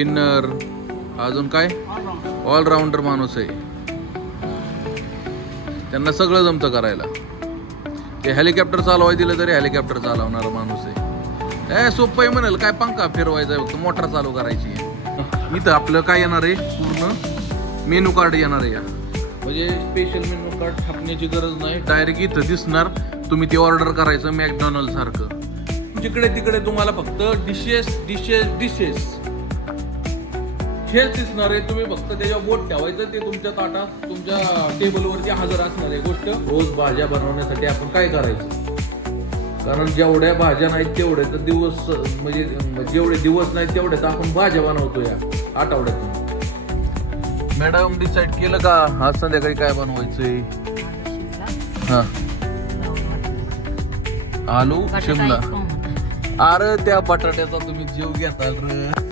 किन्नर, अजून काय ऑलराऊंडर माणूस आहे. त्यांना सगळं जमतं करायला. ते हेलिकॉप्टर चालवाय दिलं तरी हेलिकॉप्टर चालवणारा माणूस आहे. सोपं आहे म्हणाल, काय पंखा फिरवायचा आहे फक्त, मोटर चालू करायची आहे. इथं आपलं काय येणार आहे, पूर्ण मेनू कार्ड येणार आहे. म्हणजे स्पेशल मेनू कार्ड छापण्याची गरज नाही, डायरेक्ट इथं दिसणार. तुम्ही ते ऑर्डर करायचं मॅकडॉनल्ड सारखं. जिकडे तिकडे तुम्हाला फक्त डिशेस डिशेस डिशेस हेच दिसणार आहे. तुम्ही फक्त त्याच्यावर बोट ठेवायचं, ते तुमच्या ताटात तुमच्या टेबलवरती हजर असणार आहे. गोष्ट रोज भाज्या बनवण्यासाठी आपण काय करायचं, कारण जेवढ्या भाज्या नाहीत तेवढे तर दिवस, म्हणजे जेवढे दिवस नाहीत तेवढे तर आपण भाज्या बनवतो या आठवड्यातून. मॅडम डिसाईड केलं का आज संध्याकाळी काय बनवायचंय? हा, आलू शिमला. अरे त्या बटाट्याचा तुम्ही जीव घेताल रे.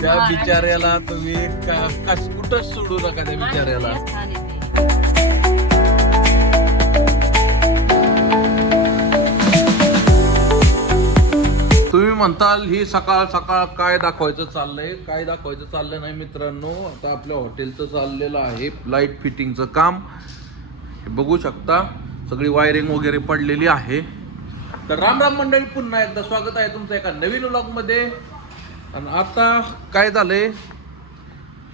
त्या बिचाऱ्याला तुम्ही कुठंच सोडू नका त्या बिचाऱ्याला. तुम्ही म्हणताल ही सकाळ सकाळ काय दाखवायचं चाललंय, काय दाखवायचं चाललंय नाही मित्रांनो. आता आपल्या हॉटेलचं चाललेलं आहे लाईट फिटिंगचं काम. हे बघू शकता, सगळी वायरिंग वगैरे पडलेली आहे. तर राम राम मंडळी, पुन्हा एकदा स्वागत आहे तुमचं एका नवीन व्लॉगमध्ये. आणि आता काय झालंय,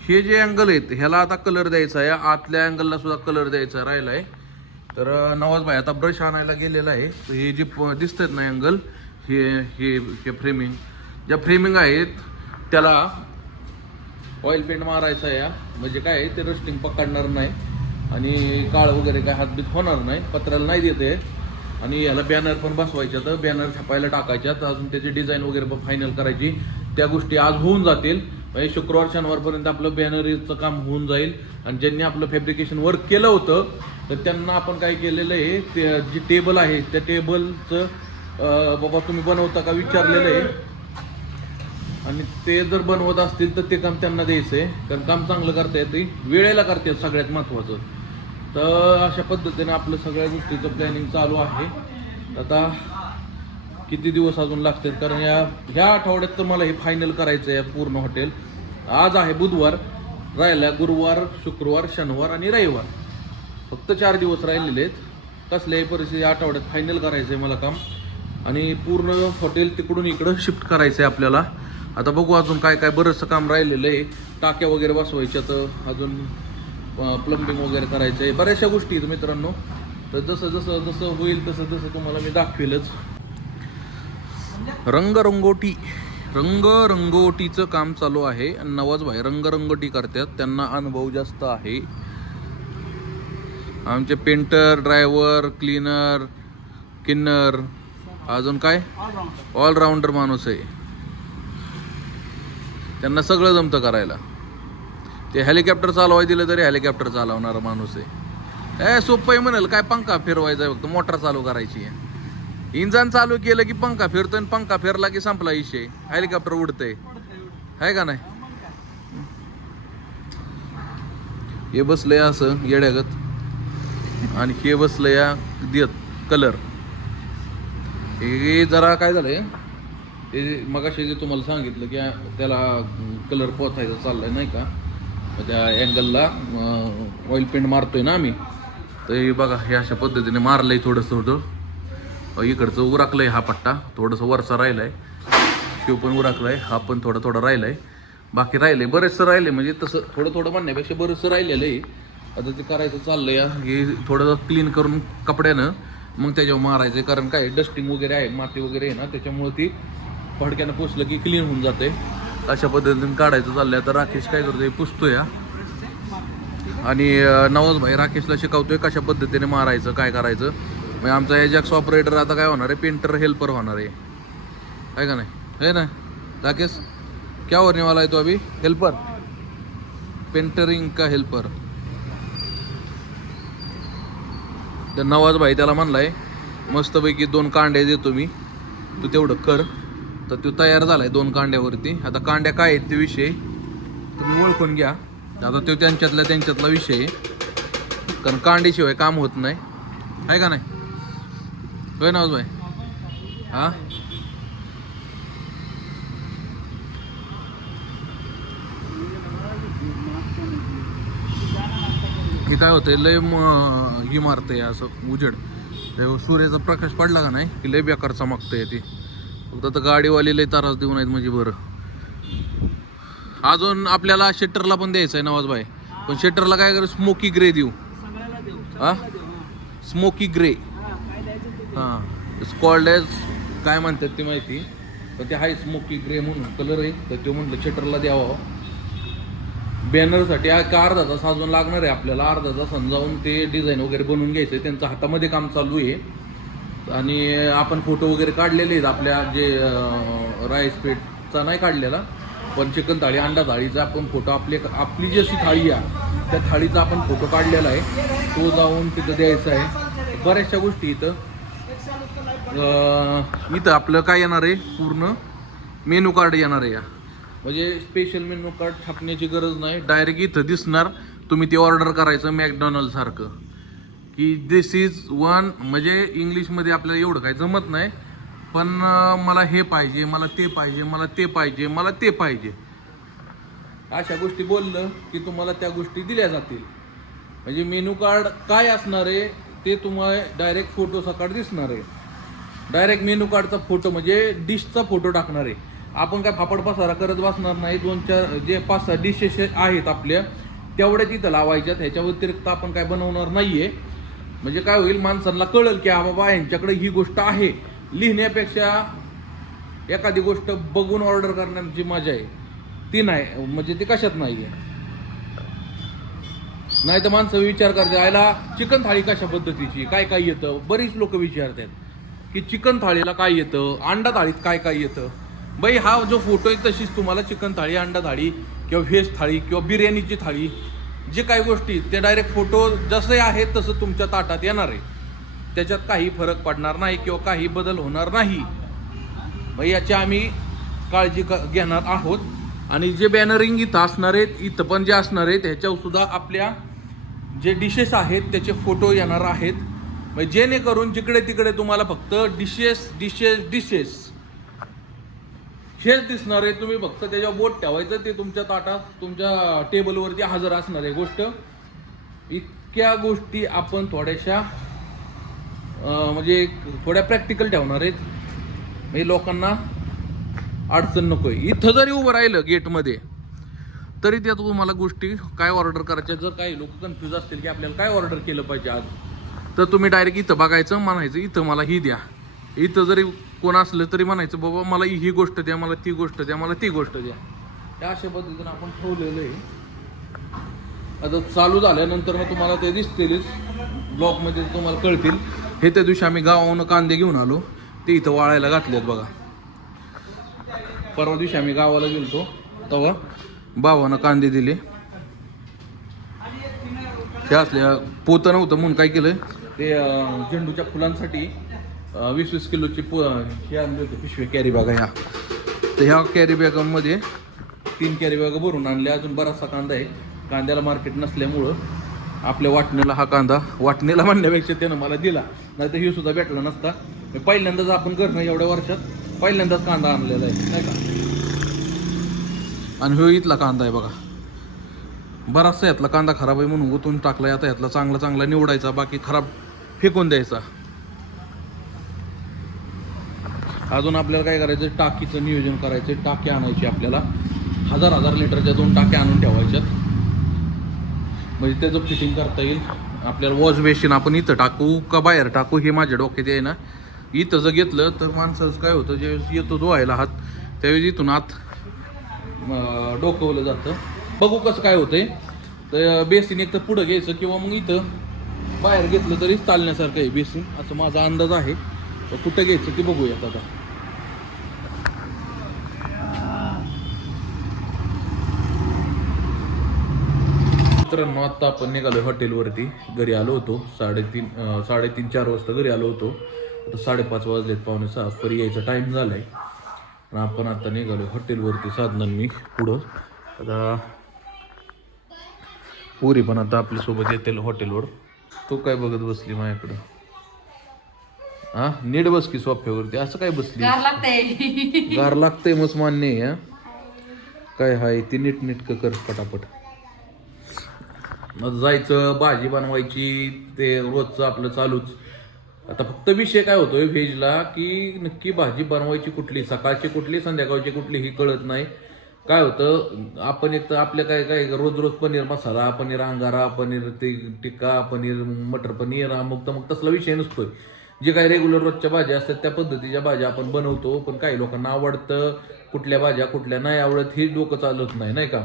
हे जे अँगल आहेत ह्याला आता कलर द्यायचा आहे. आतल्या अँगलला सुद्धा कलर द्यायचा राहिलाय. तर नवाज भाई आता ब्रश आणायला गेलेला आहे. हे जे दिसतात ना अँगल, हे हे हे फ्रेमिंग, ज्या फ्रेमिंग आहेत त्याला ऑइल पेंट मारायचा आहे. म्हणजे काय आहे, ते रस्टिंग पकडणार नाही आणि काळ वगैरे काय हातबीत होणार नाही. पत्राला नाही देते. आणि याला बॅनर पण बसवायच्या, तर बॅनर छापायला टाकायच्यात. अजून त्याची डिझाईन वगैरे फायनल करायची. त्या गोष्टी आज होऊन जातील. म्हणजे शुक्रवार शनिवारपर्यंत आपलं बॅनरचं काम होऊन जाईल. आणि ज्यांनी आपलं फॅब्रिकेशन वर्क केलं होतं तर त्यांना आपण काय केलेलं आहे, ते जे टेबल आहे त्या टेबलचं बाबा तुम्ही बनवता का विचारलेलं आहे. आणि ते जर बनवत असतील तर ते काम त्यांना द्यायचं आहे, कारण काम चांगलं करता येते, वेळेला करते सगळ्यात महत्त्वाचं. तर अशा पद्धतीने आपलं सगळ्या गोष्टीचं प्लॅनिंग चालू आहे. आता किती दिवस अजून लागतात, कारण ह्या आठवड्यात तर मला हे फायनल करायचं आहे पूर्ण हॉटेल. आज आहे बुधवार, राहिला गुरुवार, शुक्रवार, शनिवार आणि रविवार. फक्त 4 दिवस राहिलेले आहेत. कसल्याही परिस्थिती आठवड्यात फायनल करायचं आहे मला काम. आणि पूर्ण हॉटेल तिकडून इकडं शिफ्ट करायचं आहे आपल्याला. आता बघू अजून काय काय बरंचसं काम राहिलेलं आहे. टाक्या वगैरे बसवायच्या, तर अजून प्लंबिंग वगैरे करायचं आहे, बऱ्याचशा गोष्टी आहेत मित्रांनो. तर जसं जसं जसं होईल तसं तसं तुम्हाला मी दाखवेलच. रंगरंगोटीचं काम चालू आहे. नवाज भाई रंगरंगोटी करतात, त्यांना अनुभव जास्त आहे. आमचे पेंटर, ड्रायव्हर, क्लीनर, किन्नर, अजून काय ऑलराऊंडर माणूस आहे. त्यांना सगळं जमतं करायला. ते हेलिकॉप्टर चालवाय दिलं तरी हेलिकॉप्टर चालवणारा माणूस आहे. सोपं आहे म्हणाल, काय पंखा फिरवायचा आहे फक्त, मोटर चालू करायची आहे. इंजन चालू केलं की पंखा फिरतोय, आणि पंखा फिरला की संपला विषय, हेलिकॉप्टर उडतंय, आहे का नाही. हे बसलंय असं येड्यागत, आणि हे बसलं या देत कलर. हे जरा काय झालंय, ते मगाशी जे तुम्हाला सांगितलं की त्याला कलर पोचायचा चाललाय नाही का, त्या अँगलला ऑइल पेंट मारतोय ना आम्ही. तर हे बघा, हे अशा पद्धतीने मारलंय थोडंसं थोडं. इकडचं उराकलंय, हा पट्टा थोडंसं वरचा राहिलाय, शिव पण उराकलाय, हा पण थोडा थोडा राहिलाय. बाकी राहिलंय, बरेचसं राहिले, म्हणजे तसं थोडं थोडं म्हणण्यापेक्षा बरंचसं राहिलेलं आहे. आता ते करायचं चाललंय. हे थोडं क्लीन करून कपड्यानं मग त्याच्यावर मारायचं, कारण काय डस्टिंग वगैरे आहे, माती वगैरे आहे ना, त्याच्यामुळे ती फडक्यानं पुसलं की क्लीन होऊन जाते. अशा पद्धतीने काढायचं चाललंय. आता राकेश काय करतोय, पुसतोय. आणि नवाज भाई राकेशला शिकवतोय कशा पद्धतीने मारायचं, काय करायचं. म्हणजे आमचा एजॅक्स ऑपरेटर आता काय होणार आहे, पेंटर हेल्पर होणार आहे का नाही, है ना राकेश. क्या होने वाला है तो अभी, हेल्पर, पेंटरिंग का हेल्पर. तर नवाज भाई त्याला म्हणलाय मस्तपैकी 2 कांड्या देतो मी, तू तेवढं कर. तर तो तयार झालाय 2 कांड्यावरती. आता कांड्या काय आहेत ते विषय तुम्ही ओळखून घ्या. आता तो त्यांच्यातला विषय आहे, कारण कांड्याशिवाय काम होत नाही, आहे का नाही, होय नवाज भाई. हा हे काय होतंय लय ही मारतंय असं उजेड, सूर्याचा प्रकाश पडला का नाही की लय बेकार चमकतंय ती. फक्त आता गाडीवाली लय त्रास देऊ नयेत म्हणजे बरं. अजून आपल्याला शटरला पण द्यायचं आहे नवाजबाई, पण शटरला काय करू, स्मोकी ग्रे देऊ. हा स्मोकी ग्रे, हां स्कॉल्ड एज काय म्हणतात ते माहिती, पण ते आहे स्मोकी ग्रे म्हणून कलर आहे. तर तो म्हणलं शटरला द्यावा. बॅनरसाठी का अर्धा तास अजून लागणार आहे आपल्याला. अर्धा तास जाऊन ते डिझाईन वगैरे बनवून घ्यायचं आहे. त्यांचं हातामध्ये काम चालू आहे. आणि आपण फोटो वगैरे काढलेले आहेत आपल्या, जे राईस पेठचा नाही काढलेला, पण चिकन थाळी अंडा थाळीचा आपण फोटो, आपली जशी थाळी आहे त्या थाळीचा आपण फोटो काढलेला आहे. तो जाऊन तिथं द्यायचा आहे. बऱ्याचशा गोष्टी इथं आपलं काय येणार आहे, पूर्ण मेनू कार्ड येणार आहे. म्हणजे स्पेशल मेनू कार्ड छापण्याची गरज नाही, डायरेक्ट इथं दिसणार. तुम्ही ते ऑर्डर करायचं मॅकडॉनल्ड सारखं, की दिस इज वन. म्हणजे इंग्लिशमध्ये आपल्याला एवढं काही जमत नाही, पण मला हे पाहिजे, मला ते पाहिजे, मला ते पाहिजे, मला ते पाहिजे, अशा गोष्टी बोललं की तुम्हाला त्या गोष्टी दिल्या जातील. म्हणजे मेनू कार्ड काय असणार आहे ते तुम्हाला डायरेक्ट फोटो सकाळ दिसणार आहे. डायरेक्ट मेनू कार्डचा फोटो म्हणजे डिशचा फोटो टाकणार आहे. आपण काय फापड पसारा करत बसणार नाही. 2-4 जे 5-6 डिशेस आहेत आपल्या तेवढ्या तिथं लावायच्यात. ह्याच्या व्यतिरिक्त आपण काय बनवणार नाहीये. म्हणजे काय होईल, माणसांना कळेल की हा बाबा यांच्याकडे ही गोष्ट आहे. लिहिण्यापेक्षा एखादी गोष्ट बघून ऑर्डर करण्याची मजा आहे ती नाही, म्हणजे ती कशात नाही आहे. नाही तर माणसं विचार करते, आयला चिकन थाळी कशा पद्धतीची, काय काय येतं. बरीच लोक विचारतात की चिकन थाळीला काय येतं, अंडा थाळीत काय काय येतं. बाई हा जो फोटो आहे तशीच तुम्हाला चिकन थाळी, अंडा थाळी किंवा व्हेज थाळी किंवा बिर्याणीची थाळी, जे काही गोष्टी ते डायरेक्ट फोटो जसे आहेत तसं तुमच्या ताटात येणार आहे. त्याच्यात काही फरक पडणार नाही किंवा काही बदल होणार नाही. मग याची आम्ही काळजी घेणार आहोत. आणि जे बॅनरिंग इथं असणार आहेत, इथं पण जे असणार आहेत, ह्याच्यावर सुद्धा आपल्या जे डिशेस आहेत त्याचे फोटो येणार आहेत. म्हणजे जेणेकरून जिकडे तिकडे तुम्हाला फक्त डिशेस डिशेस डिशेस हेच दिसणार आहे. तुम्ही फक्त त्याच्यावर बोट ठेवायचं, ते तुमच्या ताटात तुमच्या टेबलवरती हजर असणार आहे गोष्ट. इतक्या गोष्टी आपण थोड्याशा म्हणजे थोड्या प्रॅक्टिकल ठेवणार आहेत. म्हणजे लोकांना अडचण नको आहे. इथं जरी उभं राहिलं गेटमध्ये तरी त्यात तुम्हाला गोष्टी काय ऑर्डर करायच्या. जर काही लोक कन्फ्यूज असतील की आपल्याला काय ऑर्डर केलं पाहिजे आज, तर तुम्ही डायरेक्ट इथं बघायचं, म्हणायचं इथं मला ही द्या. इथं जरी कोण असलं तरी म्हणायचं बाबा मला ही गोष्ट द्या, मला ती गोष्ट द्या, मला ती गोष्ट द्या. त्या अशा पद्धतीनं आपण ठेवलेलं आहे. आता चालू झाल्यानंतर मग तुम्हाला ते दिसतीलच, ब्लॉगमध्ये तुम्हाला कळतील. हे त्या दिवशी आम्ही गावावरून कांदे घेऊन आलो, ते इथं वाळायला घातलेत बघा. परवा दिवशी आम्ही गावाला गेलतो तेव्हा बाबानं कांदे दिले. ते असल्या पोतं नव्हतं म्हणून काय केलं, ते झेंडूच्या फुलांसाठी 20-20 किलोची हे आणले होते पिशवी, कॅरी बॅगा ह्या. तर ह्या कॅरी बॅगांमध्ये 3 कॅरी बॅगा भरून आणल्या. अजून बराचसा कांदा आहे. कांद्याला मार्केट नसल्यामुळं आपल्या वाटणीला हा कांदा, वाटणीला म्हणण्यापेक्षा त्यानं मला दिला, नाही तर हे सुद्धा भेटला नसता. पहिल्यांदाच आपण करणं एवढ्या वर्षात पहिल्यांदाच कांदा आणलेला आहे नाही का. आणि हो इथला कांदा आहे बघा. बराचसा यातला कांदा खराब आहे म्हणून गुंतवून टाकला. आता यातला चांगला चांगला निवडायचा, बाकी खराब फेकून द्यायचा. अजून आपल्याला काय करायचं, टाकीचं नियोजन करायचं. टाकी आणायची आपल्याला, 1000 लिटरच्या 2 टाक्या आणून ठेवायच्यात. म्हणजे त्याचं फिटिंग करता येईल आपल्याला. वॉश बेसिन आपण इथं टाकू का बाहेर टाकू हे माझ्या डोक्यात आहे ना. इथं जर घेतलं तर माणसाचं काय होतं, ज्यावेळेस येतो धुवायला हात त्यावेळेस इथून आत डोकवलं जातं. बघू कसं काय होतंय. तर बेसिन एक तर पुढं घ्यायचं किंवा मग इथं बाहेर घेतलं तरी चालण्यासारखं आहे बेसिन, असं माझा अंदाज आहे. कुठं घ्यायचं ते बघूयात आता. मित्रांनो आत्ता आपण निघालो हॉटेलवरती. घरी आलो होतो 3:30-4 वाजता घरी आलो होतो. आता 5:30 वाजलेत, 5:45 परी यायचा टाईम झाला आहे. आणि आपण आता निघालो हॉटेलवरती साधनांनी पुढं. आता पुरी पण आता आपल्यासोबत येतील हॉटेलवर. तू काय बघत बसली माझ्याकडं? हा नीट बस की सोफ्यावरती, असं काय बसली? गार लागतंय मस्त मान्य आहे. काय हाय ती नीट कर पटापट. मग जायचं भाजी बनवायची, ते रोजचं आपलं चालूच. आता फक्त विषय काय होतोय व्हेजला की नक्की भाजी बनवायची कुठली, सकाळची कुठली संध्याकाळची कुठली ही कळत नाही. काय होतं आपण एक तर आपल्या काय काय रोज रोज पनीर मसाला, पनीर अंगारा, पनीर ते टिक्का, पनीर मटर पनीर अमुक मग तसला विषय नसतोय. जे काही रेग्युलर रोजच्या भाज्या असतात त्या पद्धतीच्या भाज्या आपण बनवतो. पण काही लोकांना आवडतं कुठल्या भाज्या कुठल्या नाही आवडत हे डोकं चालत नाही, नाही का.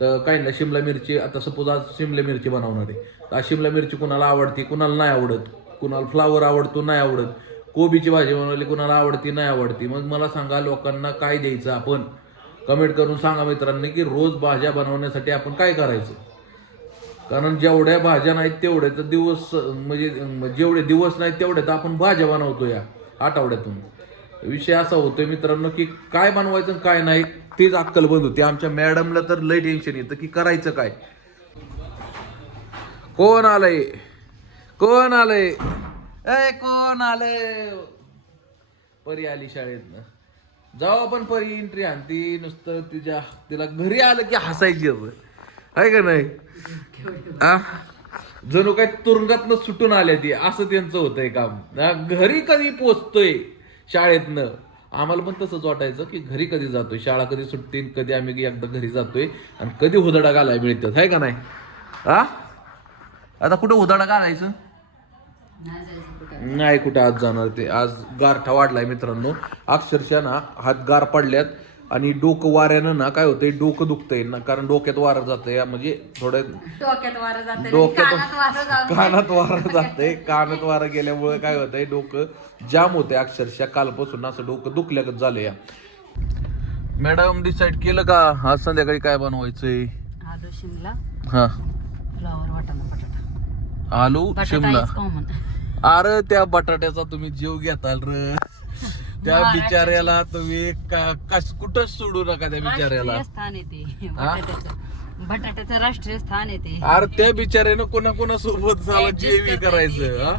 तर काहींना शिमला मिरची, आता सपोज आज शिमला मिरची बनवणार आहे, आज शिमला मिरची कुणाला आवडते कुणाला नाही आवडत, कुणाला फ्लावर आवडतो नाही आवडत, कोबीची भाजी बनवली कुणाला आवडती नाही आवडती. मग मला सांगा लोकांना काय द्यायचं आपण, कमेंट करून सांगा मित्रांनी की रोज भाज्या बनवण्यासाठी आपण काय करायचं. कारण जेवढ्या भाज्या नाहीत तेवढे तर दिवस, म्हणजे जेवढे दिवस नाहीत तेवढे तर आपण भाज्या बनवतो या आठवड्यातून. विषय असा होतोय मित्रांनो की काय बनवायचं काय नाही तेच अक्कल बंद होते. आमच्या मॅडमला तर लय टेन्शन येतं की करायचं काय. कोण आलंय कोण आलंय ए कोण आलंय. परी आली शाळेतनं. जाऊ आपण परी एंट्री आणती नुसतं तिला घरी आलं की हसायची आहे का नाही. जणू काय तुरुंगातनं सुटून आल्या ती असं त्यांचं होतंय काम. घरी कधी पोचतोय शाळेतनं, आम्हाला पण तसंच वाटायचं की घरी कधी जातोय, शाळा कधी सुटते, कधी आम्ही एकदा घरी जातोय आणि कधी हुदडा घालायला मिळतात आहे का नाही. आता कुठं हुदडा घालायचं नाही, कुठं आज जाणार. ते आज गारठा वाढलाय मित्रांनो, अक्षरशः ना हात गार पडल्यात आणि डोकं वाऱ्यानं ना काय होतंय डोकं दुखतंय ना, कारण डोक्यात वारं जातंय, म्हणजे थोडं कानात वारं जातंय. कानात वारं गेल्यामुळे काय होतंय डोकं जाम होतंय. अक्षरशः कालपासून असं डोकं दुखल्यागत झालंय. मॅडम डिसाईड केलं का आज संध्याकाळी काय बनवायचंय. आलू शिमला, हा फ्लावर, वाटाणा बटाटा. आलू शिमला. अरे त्या बटाट्याचा तुम्ही जीव घेताल र, त्या बिचाऱ्याला तुम्ही कुठंच सोडू नका त्या बिचाऱ्याला. स्थान येते बटाट्याचं राष्ट्रीय स्थान येते. अरे त्या बिचाऱ्यानं कोणाकोणासोबत झालं जेवी करायचं,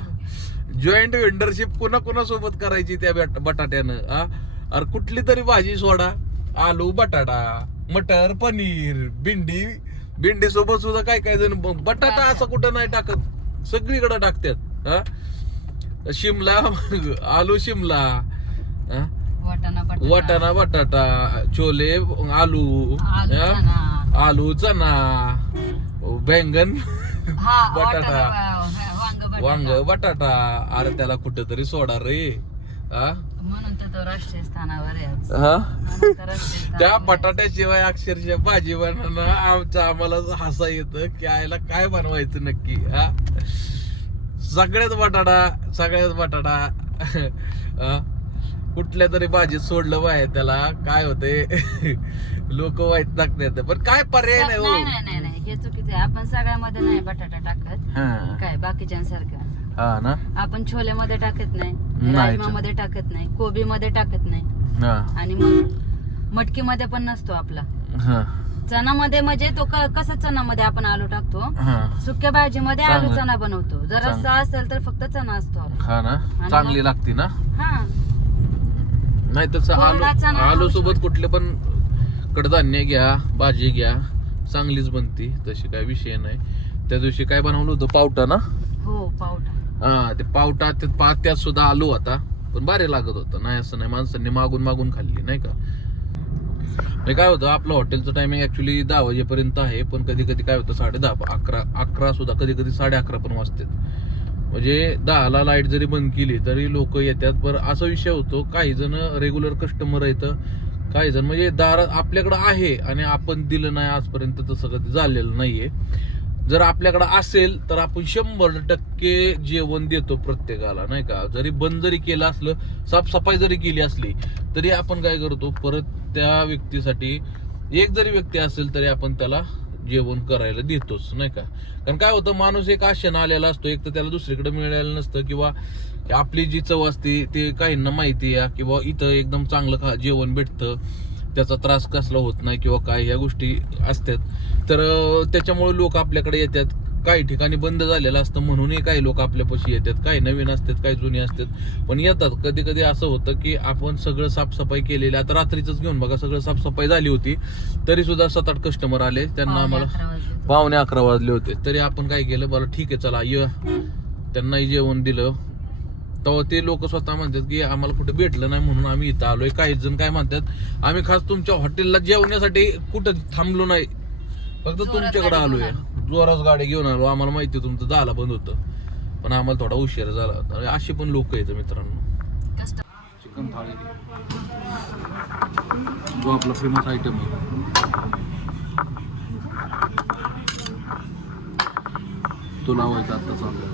जॉईंट वेंडरशिप कोणाकोणासोबत करायची त्या बटाट्यानं. अरे कुठली तरी भाजी सोडा, आलू बटाटा मटर पनीर भेंडी सोबत सुद्धा काय काय जण बटाटा असं कुठं नाही टाकत, सगळीकडे टाकतात. शिमला आलू शिमला, वाटाणा बटाटा, छोले आलू चना, बैंगन बटाटा, वांग बटाटा. अरे त्याला कुठेतरी सोडा रे. म्हणून तो राष्ट्रीय स्थानावर आहे. त्या बटाट्याशिवाय अक्षरशः भाजी बनवणं आम्हाला हसा येतं की आयला काय बनवायचं नक्की. सगळ्यात बटाटा कुठल्या तरी भाजीत सोडलं बाहेर त्याला काय होतंय लोक वाईट टाकतात, पण काय पर्याय नाही. नाही हे चुकीचं आहे. आपण सगळ्यामध्ये नाही बटाटा टाकत काय बाकीच्यांसारखं. हा ना, आपण छोल्यामध्ये टाकत नाही, राजमामध्ये टाकत नाही, कोबी मध्ये टाकत नाही, आणि मग मटकीमध्ये पण नसतो आपला. चणामध्ये म्हणजे तो कसा चणामध्ये आपण आलू टाकतो, सुक्या भाजीमध्ये आलू चणा बनवतो. जर असं असेल तर फक्त चणा असतो. हा ना, चांगली लागते ना. हा नाही तसं आलू सोबत कुठले पण कडधान्य घ्या, भाजी घ्या, चांगलीच बनती, तशी काय विषय नाही. त्या दिवशी काय बनवलं होतं, पावटा ना. हो पावटा. ते पावटा त्यात सुद्धा आलू होता, पण भारी लागत होतं. नाही असं नाही, माणसांनी मागून खाल्ली नाही का. काय होतं आपलं हॉटेलचं टायमिंग ऍक्च्युली 10 वाजेपर्यंत आहे, पण कधी कधी काय होतं 10:30 11 सुद्धा, कधी कधी 11:30 पण वाजतात. म्हणजे 10ला लाईट जरी बंद केली तरी लोक येतात. पण असा विषय होतो, काही जण रेग्युलर कस्टमर येतं, काही जण म्हणजे दारात आपल्याकडं आहे आणि आपण दिलं नाही आजपर्यंत, तसं कधी झालेलं नाहीये. जर आपल्याकडे असेल तर आपण 100% जेवण देतो प्रत्येकाला नाही का. जरी बंद जरी केलं असलं, साफसफाई जरी केली असली तरी आपण काय करतो, परत त्या व्यक्तीसाठी एक जरी व्यक्ती असेल तरी आपण त्याला जेवण करायला देतोच नाही का. कारण काय होतं, माणूस एक आशेनं आलेला असतो, एक तर त्याला दुसरीकडे मिळालेलं नसतं, किंवा आपली जी चव असते ते काहींना माहिती आहे, किंवा इथं एकदम चांगलं जेवण भेटतं, त्याचा त्रास कसला होत नाही किंवा काय, ह्या गोष्टी असतात. तर त्याच्यामुळे लोक आपल्याकडे येतात. काही ठिकाणी बंद झालेलं असतं म्हणूनही काही लोक आपल्यापाशी येतात, काही नवीन असतात, काही जुने असतात, पण येतात. कधी कधी असं होतं की आपण सगळं साफसफाई केलेली, आता रात्रीच घेऊन बघा सगळं साफसफाई झाली होती तरी सुद्धा 7-8 कस्टमर आले, त्यांना आम्हाला 11:45 वाजले होते, तरी आपण काय केलं, बरं ठीक आहे चला ये, त्यांनाही जेवण दिलं. तेव्हा ते लोक स्वतः म्हणतात की आम्हाला कुठे भेटलं नाही म्हणून आम्ही इथं आलोय. काही जण काय म्हणतात आम्ही खास तुमच्या हॉटेलला जेवण्यासाठी कुठं थांबलो नाही, फक्त तुमच्याकडे आलोय, जोराच गाडी घेऊन आलो, आम्हाला माहिती तुमचं 10ला बंद होतं पण आम्हाला थोडा उशीर झाला. अशी पण लोक आहेत मित्रांनो. चिकन थाळी जो आपला फेमस आयटम आहे तो लावायचा आता चालू.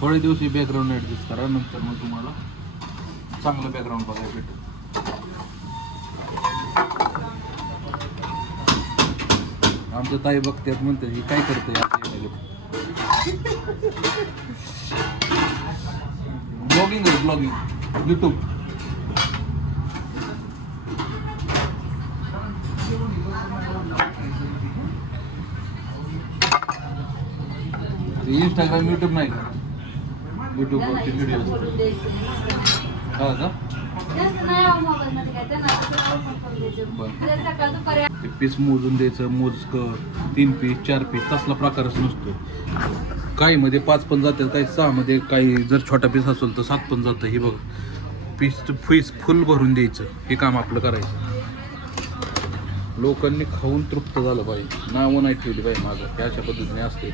थोडे दिवस ही बॅकग्राऊंड ऍडजस्ट करा, नंतर मग तुम्हाला चांगलं बॅकग्राऊंड बघायला भेटेल. आमच्या ताई बघतात म्हणते ही काय करते ब्लॉगिंग आहे, ब्लॉगिंग युट्यूब. इंस्टाग्राम युट्यूब नाही का, युट्यूबवरती व्हिडिओ हा का. ते पीस मोजून द्यायचं, मोजकं 3 पीस 4 पीस तसला प्रकारच नसतो. काही मध्ये 5 पण जातात, काही 6 मध्ये, काही जर छोटा पीस असेल तर 7 पण जातं. हे बघ पीस फुल भरून द्यायचं, हे काम आपलं करायचं. लोकांनी खाऊन तृप्त झालं पाहिजे, नावं नाही ठेवली पाहिजे माझं. हे अशा पद्धतीने असते,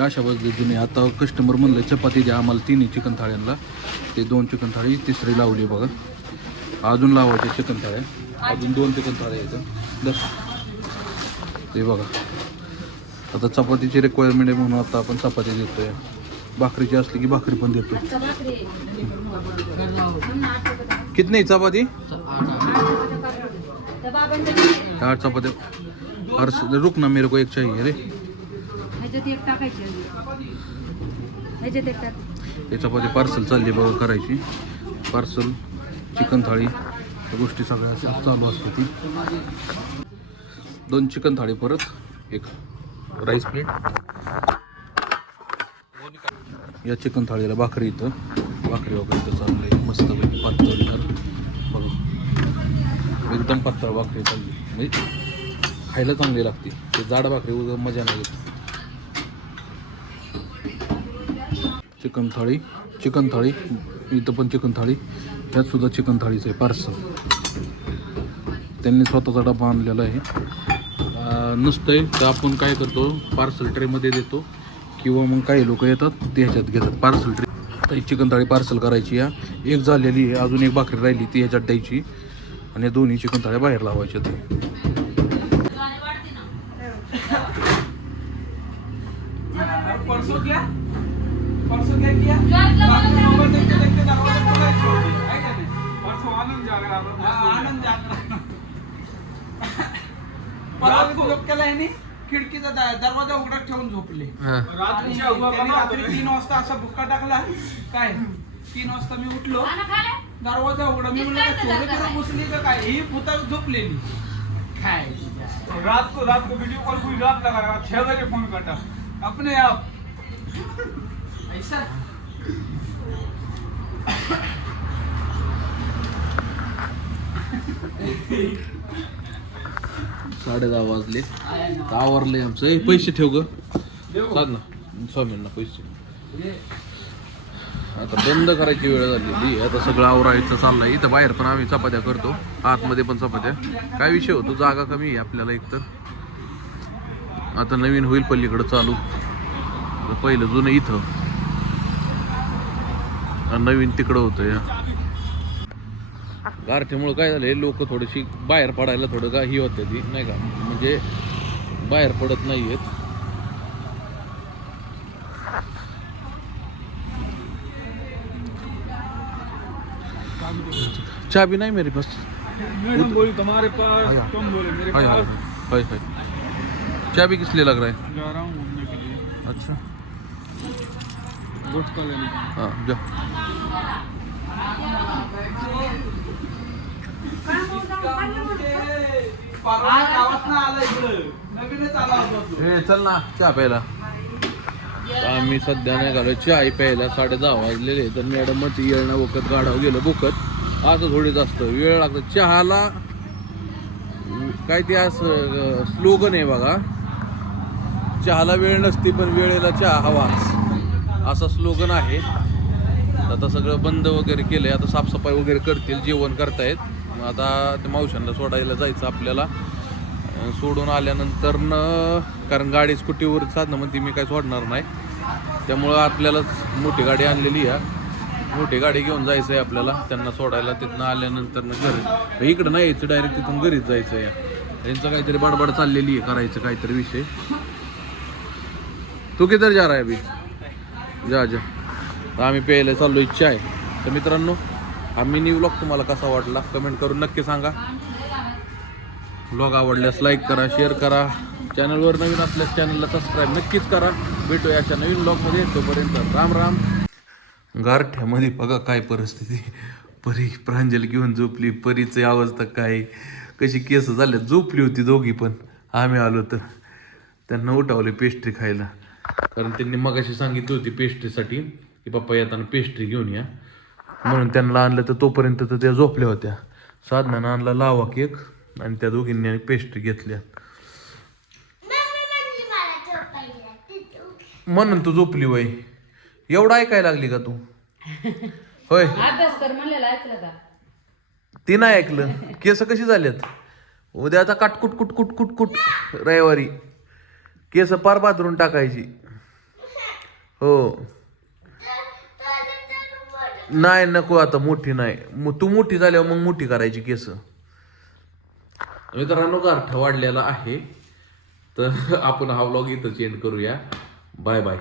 अशा पद्धतीने. आता कस्टमर म्हणलं चपाती द्या आम्हाला 3 चिकन थाळ्यांना, ते 2 चिकन थाळी, तिसरी लावली बघा, अजून लावायचे चिकन थाळ्या, अजून 2 चिकन थाळ्या येतं. ते बघा आता चपातीची रिक्वायरमेंट आहे म्हणून आता आपण चपाती देतोय. भाकरीची असली की भाकरी पण देतो. कितनी चपाती? 8 चपात्या. रुक ना, मेरे को एक चाहिए रे. हे चपाती पार्सल चालली बघा करायची. पार्सल चिकन थाळी या गोष्टी सगळ्या चालू असते. ती 2 चिकन थाळी, परत 1 राईस प्लेट. या चिकन थाळीला भाकरी इथं, भाकरी वगैरे इथं चाललंय मस्तपैकी पातळ बघ, एकदम पातळ भाकरी चालली, म्हणजे खायला चांगली लागते. ते जाड भाकरी वगैरे मजा नाही येत. चिकन थाळी इथं पण चिकन थाळी, ह्यात सुद्धा चिकन थाळीचं आहे पार्सल. त्यांनी स्वतःचा डबा आणलेला आहे. नसतंय तर आपण काय करतो, पार्सल ट्रेमध्ये देतो, किंवा मग काही लोक येतात ते ह्याच्यात घेतात पार्सल ट्रे. तर चिकन थाळी पार्सल करायची. या 1 झालेली आहे, अजून 1 भाकरी राहिली ती ह्याच्यात द्यायची, आणि 2 चिकन थाळ्या बाहेर लावायच्या. ते परसों क्या किया? आनंद खिडकीचा दरवाजा उघडा ठेवून झोपले. रात्री 3 वाजता असा भुक्का टाकला. काय 3 वाजता मी उठलो, दरवाजा उघडा. मी म्हणलं चोरी करत बसली का काय, ही भूता झोपलेली. काय रात को वीडियो कॉल कोई रात लगा 6 बजे फोन करता अपने आप ऐसा. 10:30 वाजले, आवरले आमचं. पैसे ठेव ग, साध ना स्वामींना पैसे. आता बंद करायची वेळ झालेली. आता सगळं आवरायचं चाललंय. इथं बाहेर पण आम्ही चपात्या करतो, आतमध्ये पण चपात्या. काय विषय होतो, जागा कमी आहे आपल्याला एकतर. आता नवीन होईल पलीकडं चालू. पहिलं जुनं इथं, नवीन तिकडं होतं. या गारठ्यामुळं काय झालंय, लोक थोडीशी बाहेर पडायला थोडं का ही होते ती नाही का, म्हणजे बाहेर पडत नाही आहेत. चाबी नहीं मेरे पास. मैडम बोली तुम्हारे पास, तुम बोले मेरे पास. हाय चाबी किस लिए लग रहा है? जा रहा हूँ घूमने के लिए. अच्छा गुटखा लेने. हाँ जा. परवा गावातनं आला इकडं नवीनच आला होता तो. ए चल ना चहा प्यायला. आम्ही सध्या नाही घालो चहा प्यायला 10:30 वाजलेले. तर मॅडम मध्ये येळणं बघत गाडावर गेलो बुकत असं थोडीच असतं वेळ लागतो चहाला. काय ते असं स्लोगन आहे बघा, चहाला वेळ नसते पण वेळेला चहा हवाच, असा स्लोगन आहे. आता सगळं बंद वगैरे केलंय. आता साफसफाई वगैरे करतील, जेवण करतायत. आता ते मावशांना सोडायला जायचं आपल्याला. सोडून आल्यानंतर कारण गाडी स्कूटीवर साधनं म्हणते मी काय सोडणार नाही, त्यामुळं आपल्यालाच मोठी गाडी आणलेली आहे. मोठी गाडी घेऊन जायचं आहे आपल्याला त्यांना सोडायला. तिथनं आल्यानंतर घरी इकडं नाही यायचं, डायरेक्ट तिथून घरीच जायचं आहे. त्यांचं काहीतरी बडबड चाललेली आहे, करायचं काहीतरी विषय. तू किधर जा रहा है अभी? जा जा. तर आम्ही प्यायला चाललो इच्छा आहे. तर मित्रांनो हा मिनी व्लॉग तुम्हाला कसा वाटला कमेंट करून नक्की सांगा. व्लॉग आवडल्यास लाईक करा, शेअर करा. चॅनलवर नवीन असल्यास चॅनलला सबस्क्राईब नक्कीच करा. भेटूया अशा नवीन व्लॉगमध्ये. तोपर्यंत राम राम. गारठ्यामध्ये बघा काय परिस्थिती. परी प्रांजल घेऊन झोपली. परीची अवस्था काय, कशी केस झाल्या. झोपली होती दोघी पण. आम्ही आलो तर त्यांना उठवले पेस्ट्री खायला, कारण त्यांनी मगाशी सांगितली होती पेस्ट्रीसाठी की पप्पा येताना पेस्ट्री घेऊन या, म्हणून त्यांना आणलं. तर तोपर्यंत तर त्या झोपल्या होत्या. साधनानं आणला लावा केक आणि त्या दोघींनी पेस्ट्री घेतल्या. म्हणून तू झोपली वय. एवढं ऐकायला लागली का तू? होय अभ्यास कर म्हणलेला ऐकलं का? ती नाही ऐकलं. केस कशी झाल्यात? उद्या आता काटकुट कुट कुट कुट कुट रविवारी केस पार बाथरूम टाकायची. हो नाही नको आता मोठी नाही. तू मोठी झाल्यावर मग मोठी करायची केस. मित्रांनो गारठा वाढलेला आहे. तर आपण हा व्लॉग इथंच एंड करूया. बाय बाय.